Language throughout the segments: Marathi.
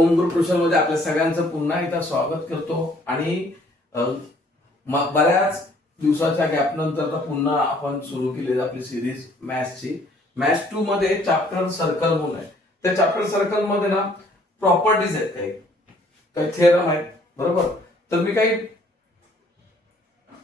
ओम ग्रुप ट्युशन मध्ये आपल्या सगळ्यांचं पुन्हा एकदा स्वागत करतो आणि बऱ्याच दिवसाच्या गॅप नंतर आता पुन्हा आपण सुरू केलेली आपली सिरीज मॅथ्सची. मॅथ्स 2 मध्ये चॅप्टर सर्कल म्हणून आहे. त्या चॅप्टर सर्कल मध्ये ना प्रॉपर्टीज आहेत, काही काही थेरम आहेत, बरोबर. तर मी काही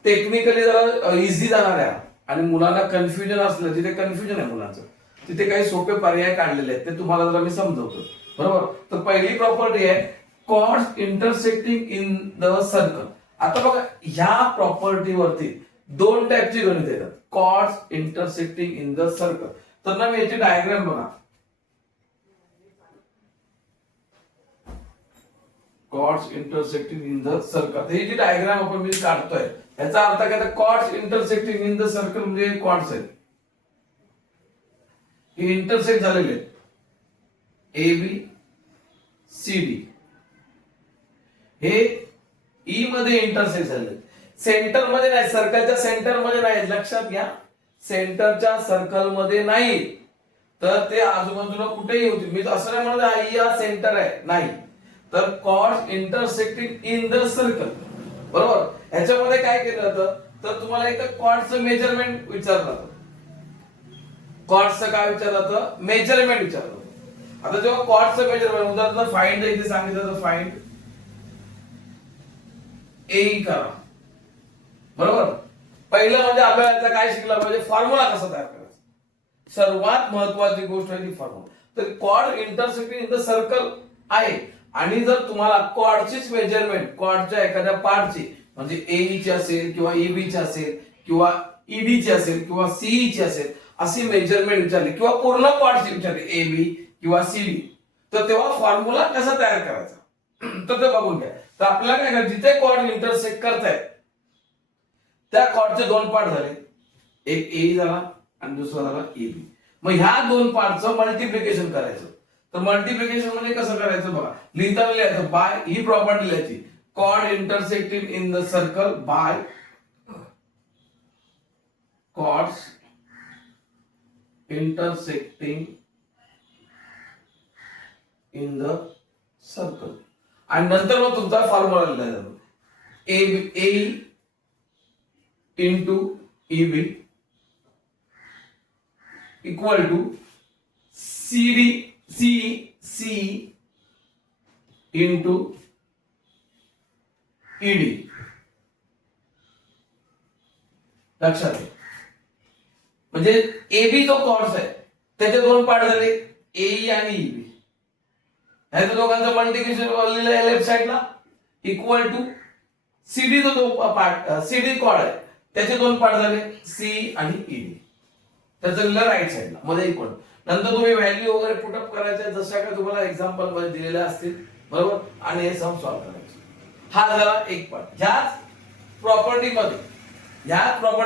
टेक्निकली जरा इझी जाणार आहे आणि मुलांना कन्फ्युजन असलं, जिथे कन्फ्युजन आहे मुलांचं तिथे काही सोपे पर्याय काढलेले आहेत, ते तुम्हाला जरा मी समजवतो, बरोबर. तर पहिली प्रॉपर्टी आहे chords intersecting in the circle. आता बघा ह्या प्रॉपर्टी वरती दोन टाईपची गणित येतात, chords intersecting in the circle. तर ना मी याची डायग्राम बघा, chords intersecting in the circle. ही जी डायग्राम आपण मी काढतोय याचा अर्थ काय, तर chords intersecting in the circle म्हणजे कॉर्ड्स आहेत, हे इंटरसेक्ट झालेले आहेत, ए बी सी डी हे ई मध्ये इंटरसेक्ट झाले, सेंटर मध्ये नाही, सर्कलच्या सेंटर मध्ये नाही, लक्षात घ्या, सेंटरच्या सर्कल मध्ये नाही. तर ते आजूबाजूला कुठेही होतील, मी असं नाही म्हणत या सेंटर आहे, नाही. तर chords intersecting in the circle, बरोबर. ह्याच्यामध्ये काय केलं जातं, तर तुम्हाला एक कॉर्डचं मेजरमेंट विचारलं जातं, कॉर्डचं काय विचारलं जातं, मेजरमेंट विचारलं जातं. आता जेव्हा कॉर्डचं मेजरमेंट, उदाहरणार्थ फाइंड इथे सांगितलं तर फाइंड ए करा, बरोबर. पहिलं म्हणजे आपल्याला काय शिकला पाहिजे, फॉर्म्युला कसा तयार करायचा. सर्वात महत्वाची गोष्ट आहे ती फॉर्म्युला. तर chord intersecting in the circle आहे आणि जर तुम्हाला कॉर्डचीच मेजरमेंट, कॉर्डच्या एखाद्या पार्टची म्हणजे ए ची असेल किंवा ईबी ची असेल किंवा ईडी ची असेल किंवा सीई ची असेल, अशी मेजरमेंट विचारली किंवा पूर्ण कॉर्डची विचारली ए बी किंवा सी डी, तर तेव्हा फॉर्म्युला कसा तयार करायचा तर ते बघून घ्या. तर आपल्याला काय करायचं, जिथे कॉर्ड इंटरसेक्ट करतायत त्या कॉर्डचे दोन पार्ट झाले, एक ए झाला आणि दुसरा झाला ए बी. मग ह्या दोन पार्टचं मल्टिप्लिकेशन करायचं. तर मल्टिप्लिकेशन म्हणजे कसं करायचं बघा, लिहिताना लिहायचं बाय, ही प्रॉपर्टी लिहायची, chord intersecting in the circle by chords intersecting in the circle. आणि नंतर मग तुमचा फॉर्म्युला लिहिला जातो, A into EB equal to C into ED. लक्षात घ्या, म्हणजे एबी जो कॉर्ड्स आहे त्याचे दोन पार्ट झाले, एई आणि ईबी. ह्या दोघांचं मल्टिप्लिकेशन लिहिलं लेफ्ट साइडला इक्वल टू सीडी जो पार्ट, सीडी कॉर्ड आहे त्याचे दोन पार्ट झाले, सी आणि ईडी. त्याचं लिहिलं राईट साइडला मध्ये इक्वल. नंतर तुम्ही व्हॅल्यू वगैरे पुटअप करायचे जशा का तुम्हाला एक्झाम्पल मध्ये दिलेल्या असतील, बरोबर, आणि हे सम सॉल्व्ह करायचे. हा झाला एक पार्ट. ह्याच प्रॉपर्टी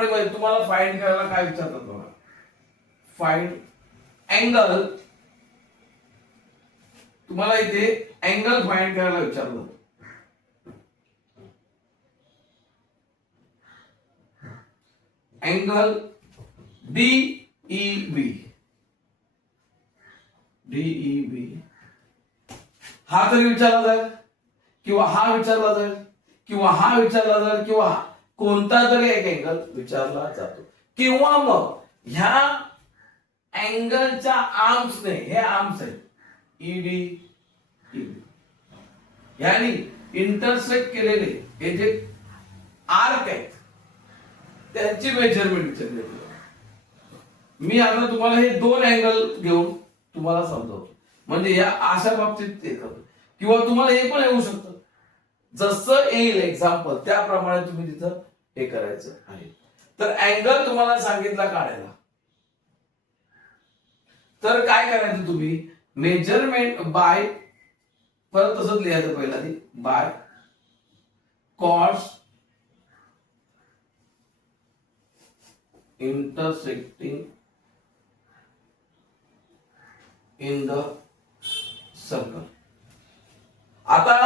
मध्ये तुम्हाला फाइंड करायला काय विचारतात बघा, फाइंड अँगल. तुम्हाला इथे अँगल फाइंड करायला विचारलं, अँगल डीईबी. हा तरी विचारला जाईल किंवा हा विचारला जाईल किंवा हा विचारला जाईल किंवा कोणता तरी एक अँगल विचारला जातो. किंवा मग ह्या अँगलच्या आर्म्सने, हे आर्म्स आहेत ईडी ईबी, यानी इंटरसेक्ट केलेले हे जे आर्क आहेत त्यांची मेजरमेंट विचारली. मी आता तुम्हाला हे दोन अँगल घेऊन तुम्हाला समजावतो, म्हणजे या अशा बाबतीत ते करतो. किंवा तुम्हाला हे पण येऊ शकतं, जसं येईल एक्झाम्पल त्याप्रमाणे तुम्ही तिथं हे करायचं आहे. तर अँगल तुम्हाला सांगितला काढायला, तर काय करायचं तुम्ही, मेजरमेंट बाय, परत तसंच लिहायचं पहिला आधी, by chords intersecting in the circle. आता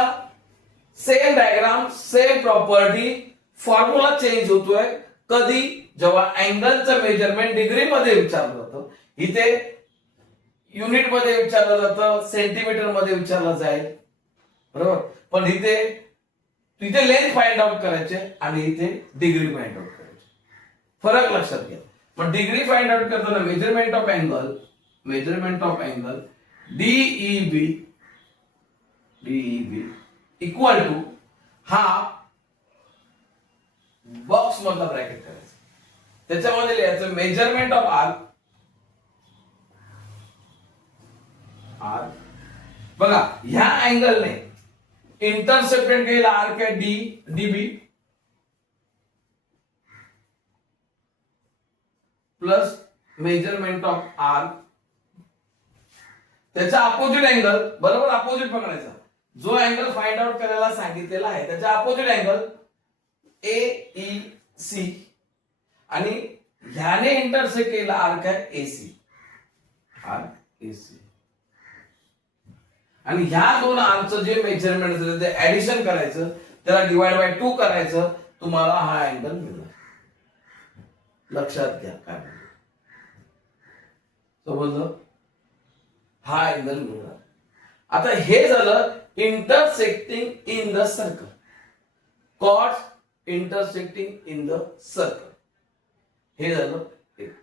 same diagram, same property, formula change होतोय कधी, जेव्हा अँगलचं मेजरमेंट डिग्री मध्ये विचारलं जातं, इथे युनिट मध्ये विचारलं जातं, सेंटीमीटर मध्ये विचारलं जाईल, बरोबर. पण इथे तिथे लेंथ फाइंड आउट करायचे आणि इथे डिग्री फाइंड आउट करायचे. फरक लक्षात घ्या. पण डिग्री फाइंड आउट करताना measurement of angle DEB equal to हा बॉक्स मधला ब्रॅकेट करायचा. त्याच्यामध्ये लिहायचं मेजरमेंट ऑफ आर. बघा ह्या अँगलने इंटरसेप्टेड केलेला आर्क आहे DB plus measurement of R. त्याचा अपोजिट अँगल, बरोबर अपोजिट पकडायचा. जो अँगल फाइंड आउट करायला सांगितलेला आहे त्याच्या अपोजिट अँगल AEC आणि ह्याने इंटरसेक्ट केलेला आर्क आहे AC. आणि ह्या दोन आर्कचं जे मेजरमेंट असेल ते ऍडिशन करायचं, त्याला डिवाइड बाय 2 करायचं, तुम्हाला हा अँगल मिळणार. लक्षात घ्या काय समजलं. हा अँगल मिळणार. आता हे झालं intersecting in the circle. Chords intersecting in the circle हे झालं एक.